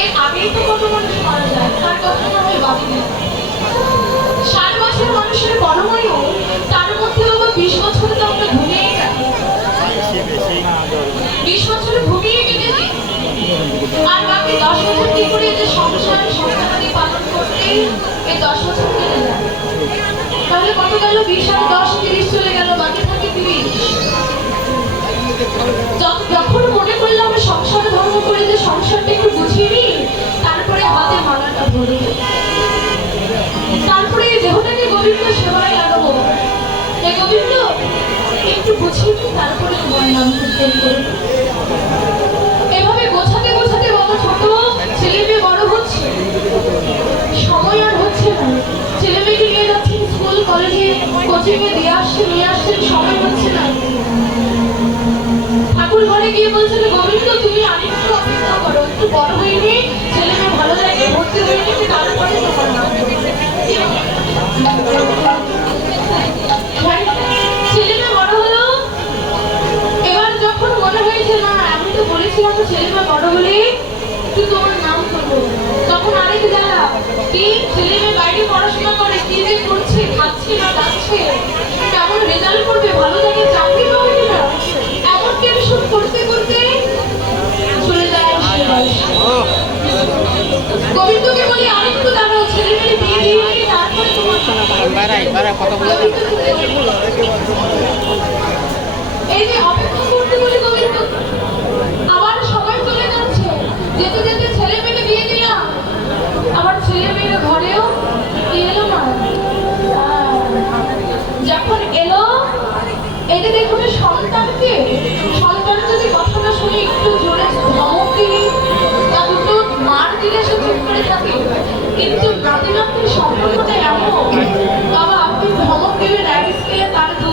এর আগেই তো কত মানুষ মারা যায়, তার কথা না হয় বাদ দিই। 60 বছর মানুষের পরমায়ু, তার মধ্যে বাবা 20 বছরে তো আমরা ঘুমিয়েই থাকি, 20 বছরে ঘুমিয়ে কেটে দিই, আর বাকি 10 বছর কি করে যে সংসার সংসারাদি পালন করতে এই 10 বছর কেটে যায়। তাহলে কত গেল? 20 আর 10 30 চলে গেল, বাকি থাকে 30। যখন মনে করলাম সংসার ধর্ম করে যে সংসারটা একটু বুঝিয়ে নিই, তারপরে হাতে মালাটা ধরে, তারপরে এই দেহটাকে গোবিন্দ সেবায় লাগাবো। হে গোবিন্দ, একটু বুঝিয়ে নিই, তারপরে তোমার নাম কীর্তন করব। এভাবে গোছাতে গোছাতে বলো ছোট ছেলে মেয়ে বড় হচ্ছে, সময় আর হচ্ছে না। ছেলে মেয়েকে নিয়ে যাচ্ছেন স্কুল কলেজে কোচিং এ দিয়ে আসছেন নিয়ে আসছেন, সময় হচ্ছে না। ঠাকুর ঘরে গিয়ে বলছেন গোবিন্দ তুমি আরেকটু অপেক্ষা করো, একটু বড় হইনি, ছেলে মেয়ে ভালো লাগে ভর্তি হইনি, তারপরে তোমার নাম। ছেলে মেয়ে বড় হলো, এবার যখন মনে হয়েছে না আমি তো বলেছিলাম ছেলে মেয়ে বড় হলে একটু তোমার নাম করবো, তখন আরেক জ্বালা, কি ছেলে মেয়ে বাইরে পড়াশোনা করে, কি যে করছে, খাচ্ছে না যাচ্ছে, কেমন রেজাল্ট করবে, ভালো জায়গায় চাকরি পাবে কিনা, এমন টেনশন করতে করতে চলে যায় গোবিন্দকে বলি আরেকটু দাঁড়াও, ছেলে মেয়ে বিয়ে দিয়ে তারপরে তোমার এই যে অপেক্ষা করতে বলি গোবিন্দ, আবার সবাই চলে যাচ্ছে, যেতে যেতে ছেলে মেয়ে বিয়ে দিলাম, আবার ছেলে মেয়ের ঘরেও এলো না। যখন এলো এই যে দেখুন সন্তানকে, সন্তান যদি কথাটা শুনে একটু জোরে ধমক দিই বা দুটো মার দিলে সে চুপ করে থাকে, কিন্তু নাতি নাতির সম্পর্কটা এমন, বাবা আপনি ধমক দেবেন এক স্কেলে, তার 2